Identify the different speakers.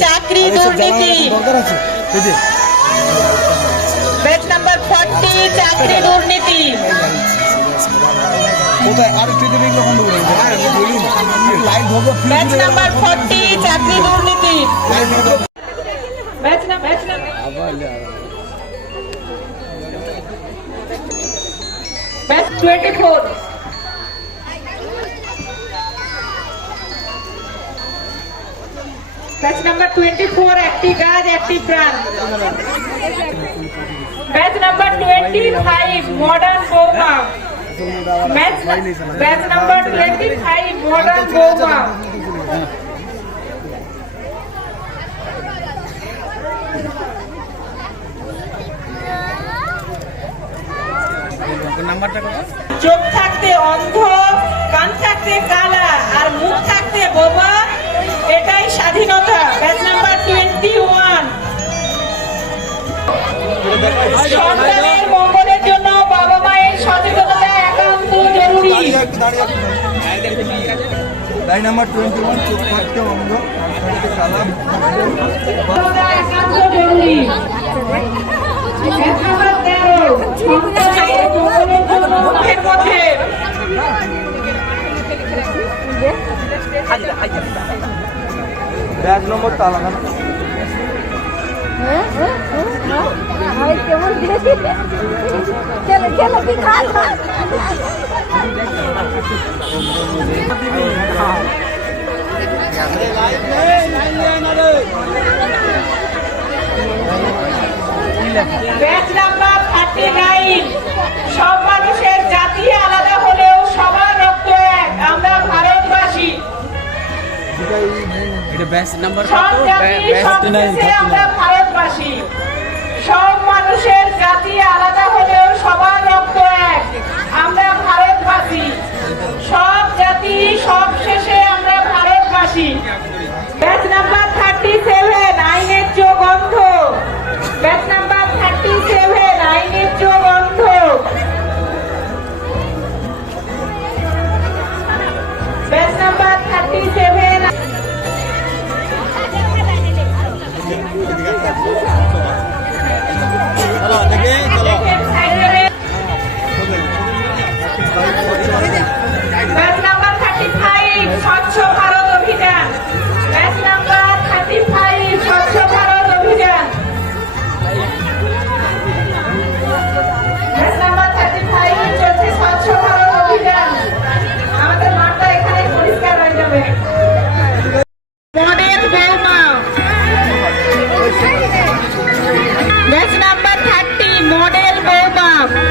Speaker 1: চাকরি
Speaker 2: আরে সব জানা
Speaker 1: দুর্নীতি
Speaker 2: দরকার আছে এই যে
Speaker 1: ব্যাচ নাম্বার ফর্টি চাকরি দুর্নীতি
Speaker 2: কোথায় আর একটু এদিকে এগুলো বন্ধ করে দিন। হ্যাঁ, আমি বলি লাইভ হবে
Speaker 1: ব্যাচ নাম্বার ফর্টি চাকরি দুর্নীতি batch number batch number batch twenty four batch number twenty four একটি গাছ একটি প্রাণ batch number twenty five modern বৌমা batch number twenty five modern বৌমা চোখ থাকতে অন্ধ কান থাকতে কালা আর মুখ থাকতে বোবা এটাই স্বাধীনতা। ব্যাচ নাম্বার টোয়েন্টি ওয়ান সন্তানের মঙ্গলের জন্য বাবা মায়ের সচেতনতা একান্ত জরুরি।
Speaker 2: লাইন নাম্বার টোয়েন্টি ওয়ান চোখ থাকতে
Speaker 1: সচেতনতা একান্ত
Speaker 2: ব্যাগ নম্বর তো আলাদা
Speaker 3: কি খা খা
Speaker 1: ব্যাচ নাম্বার থার্টি নাইন সব মানুষের জাতি
Speaker 4: ব্যাচ নাম্বার
Speaker 1: কত? দেশে আমরা ভারতবাসী। সব মানুষের জাতি আলাদা হলেও সবার রক্ত এক। আমরা ভারতবাসী। সব জাতি সব শেষে আমরা ভারতবাসী। Yeah. Okay.